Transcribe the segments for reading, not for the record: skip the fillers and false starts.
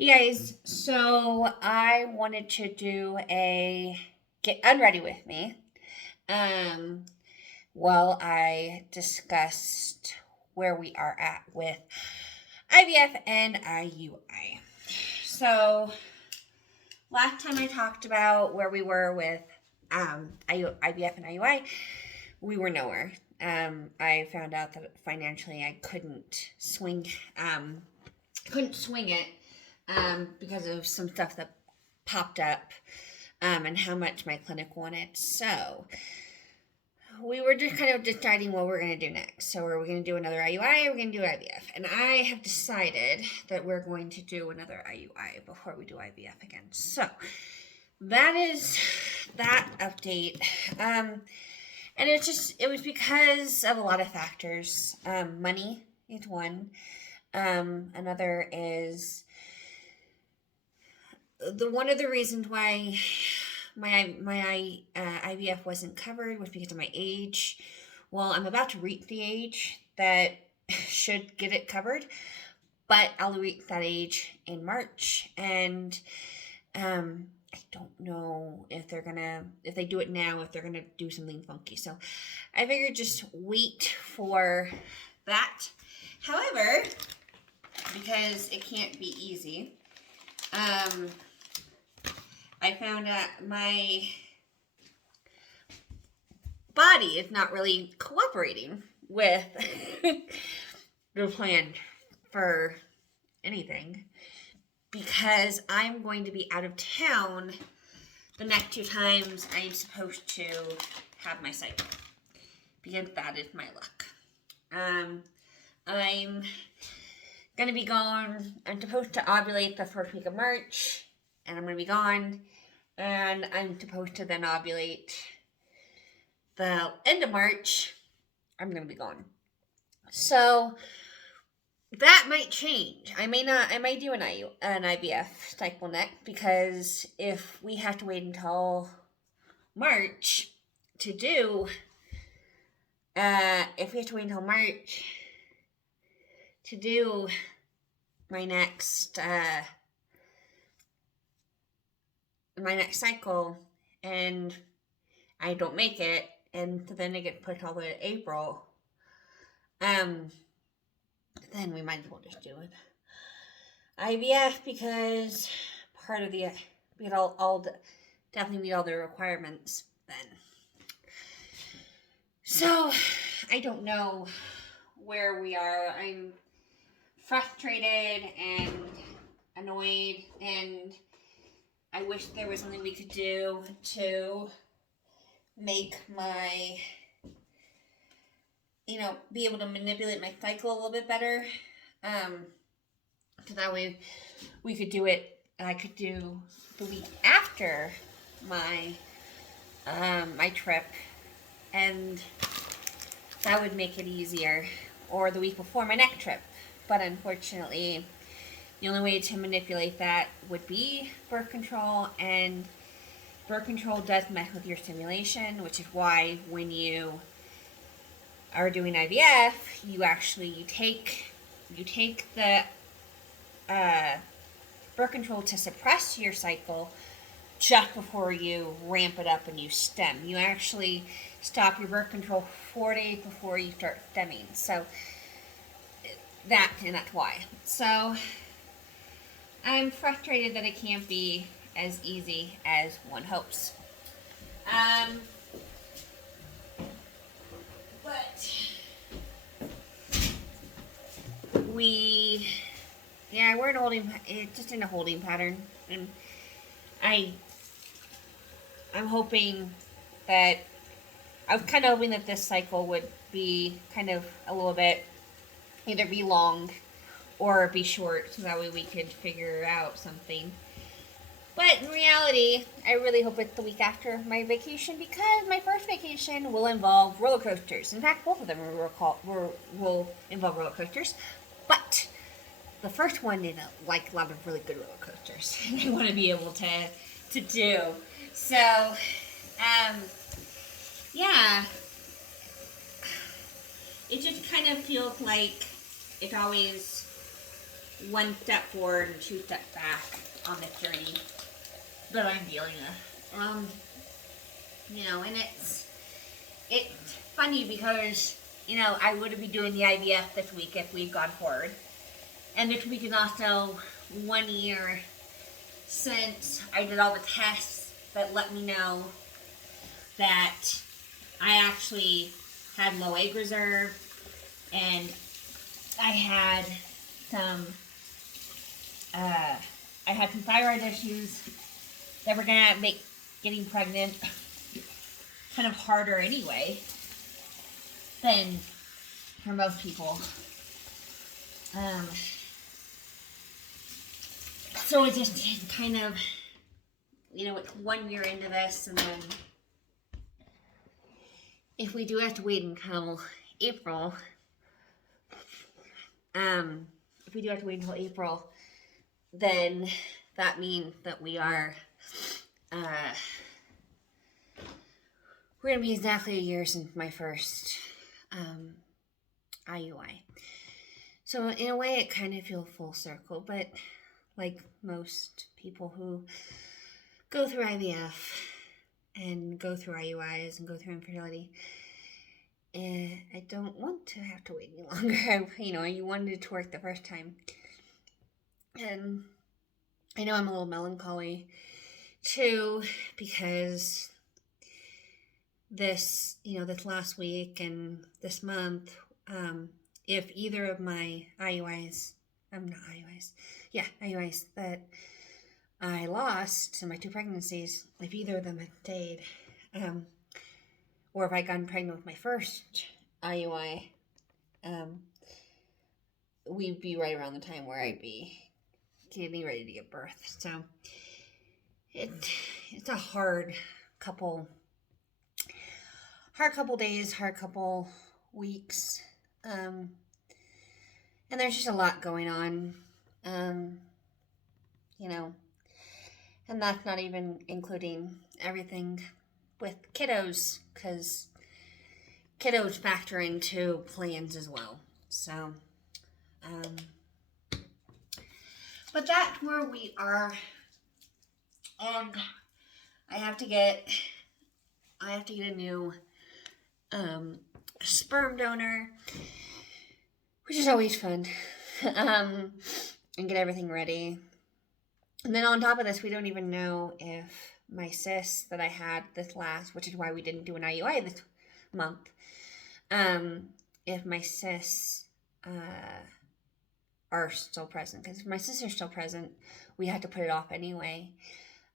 You guys, so I wanted to do a get unready with me. Um, while I discussed where we are at with IVF and IUI. So last time I talked about where we were with IVF and IUI, we were nowhere. I found out that financially I couldn't swing it because of some stuff that popped up and how much my clinic wanted. So we were just kind of deciding what we're going to do next. So are we going to do another IUI or are we going to do IVF? And I have decided that we're going to do another IUI before we do IVF again. So that is that update. And it was because of a lot of factors. Money is one. Another is one of the reasons why my IVF wasn't covered was because of my age. Well, I'm about to reach the age that should get it covered, but I'll reach that age in March, and I don't know if they do it now, if they're gonna do something funky. So I figured just wait for that. However, because it can't be easy, I found out my body is not really cooperating with the plan for anything because I'm going to be out of town the next 2 times I'm supposed to have my cycle because that is my luck. I'm going to be gone. I'm supposed to ovulate the first week of March, and I'm going to be gone, and I'm supposed to then ovulate the end of March. I'm going to be gone. So that might change. I might do an IVF cycle next because if we have to wait until March to do, my next cycle, and I don't make it, and then I get pushed all the way to April, then we might as well just do it IVF because I'll definitely meet all the requirements then. So I don't know where we are. I'm frustrated and annoyed, and I wish there was something we could do to make my, be able to manipulate my cycle a little bit better. So that way we could do it. I could do the week after my trip, and that would make it easier, or the week before my next trip. But unfortunately, the only way to manipulate that would be birth control, and birth control does mess with your stimulation, which is why when you are doing IVF, you take the birth control to suppress your cycle just before you ramp it up and you stem. You actually stop your birth control 4 days before you start stemming. So that's why. So I'm frustrated that it can't be as easy as one hopes. But we're just in a holding pattern, and I'm hoping that I was kind of hoping that this cycle would be kind of a little bit either be long or be short, so that way we could figure out something. But in reality, I really hope it's the week after my vacation because my first vacation will involve roller coasters. In fact, both of them will involve roller coasters. But the first one is a lot of really good roller coasters. I want to be able to do. So, yeah. It just kind of feels like it's always one step forward and two steps back on this journey that I'm dealing with. And it's funny because, I would be doing the IVF this week if we'd gone forward. And this week is also 1 year since I did all the tests that let me know that I actually had low egg reserve, and I had some thyroid issues that were gonna make getting pregnant kind of harder anyway than for most people. So it just kind of, it's 1 year into this, and then if we do have to wait until April, then that means that we're gonna be exactly a year since my first IUI. So in a way, it kind of feels full circle, but like most people who go through IVF and go through IUIs and go through infertility, I don't want to have to wait any longer. You wanted it to work the first time. And I know I'm a little melancholy too, because this last week and this month, if either of my IUIs that I lost in my 2 pregnancies, if either of them had stayed, or if I'd gotten pregnant with my first IUI, we'd be right around the time where I'd be getting ready to give birth. So it's a hard couple days, hard couple weeks. And there's just a lot going on, and that's not even including everything with kiddos, because kiddos factor into plans as well. So, but that's where we are, and I have to get a new sperm donor, which is always fun, and get everything ready. And then on top of this, we don't even know if my cysts that I had this last, which is why we didn't do an IUI this month, if my cysts are still present. Because if my cysts are still present, we had to put it off anyway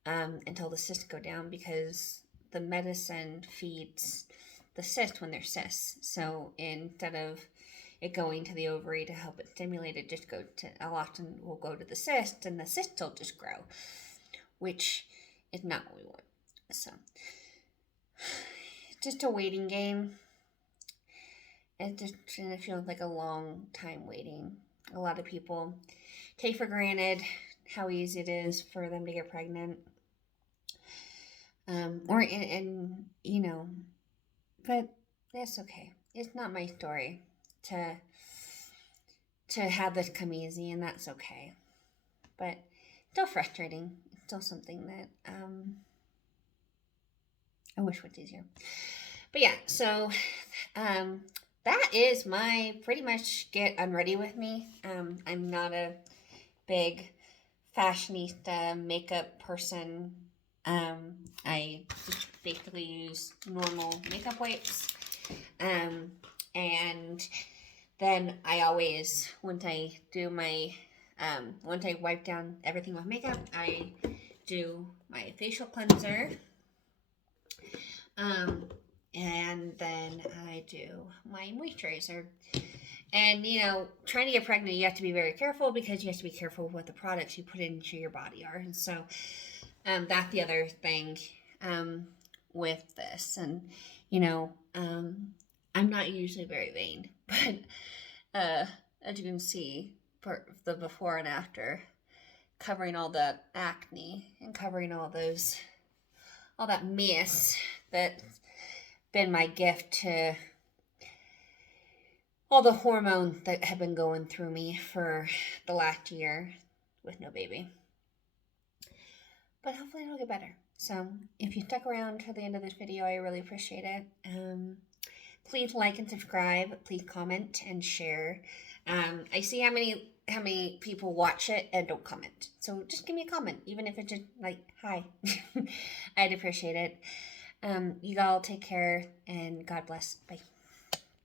until the cysts go down, because the medicine feeds the cyst when they're cysts. So instead of it going to the ovary to help it stimulate, it just often will go to the cyst, and the cyst will just grow, which is not what we want. So it's just a waiting game. It feels like a long time waiting. A lot of people take for granted how easy it is for them to get pregnant. But that's okay. It's not my story to have this come easy, and that's okay. But still frustrating. It's still something that I wish was easier. But yeah, so that is my pretty much get unready with me. I'm not a big fashionista makeup person. I just basically use normal makeup wipes. And then I always, once I wipe down everything with makeup, I do my facial cleanser. And then I do my moisturizer. And, trying to get pregnant, you have to be very careful, because you have to be careful what the products you put into your body are. And so that's the other thing with this. And, I'm not usually very vain, but as you can see, for the before and after, covering all that acne and covering all that mess that's been my gift to all the hormones that have been going through me for the last year with no baby. But hopefully it'll get better. So if you stuck around to the end of this video, I really appreciate it. Please like and subscribe. Please comment and share. I see how many people watch it and don't comment. So just give me a comment, even if it's just like, hi. I'd appreciate it. You all take care and God bless. Bye.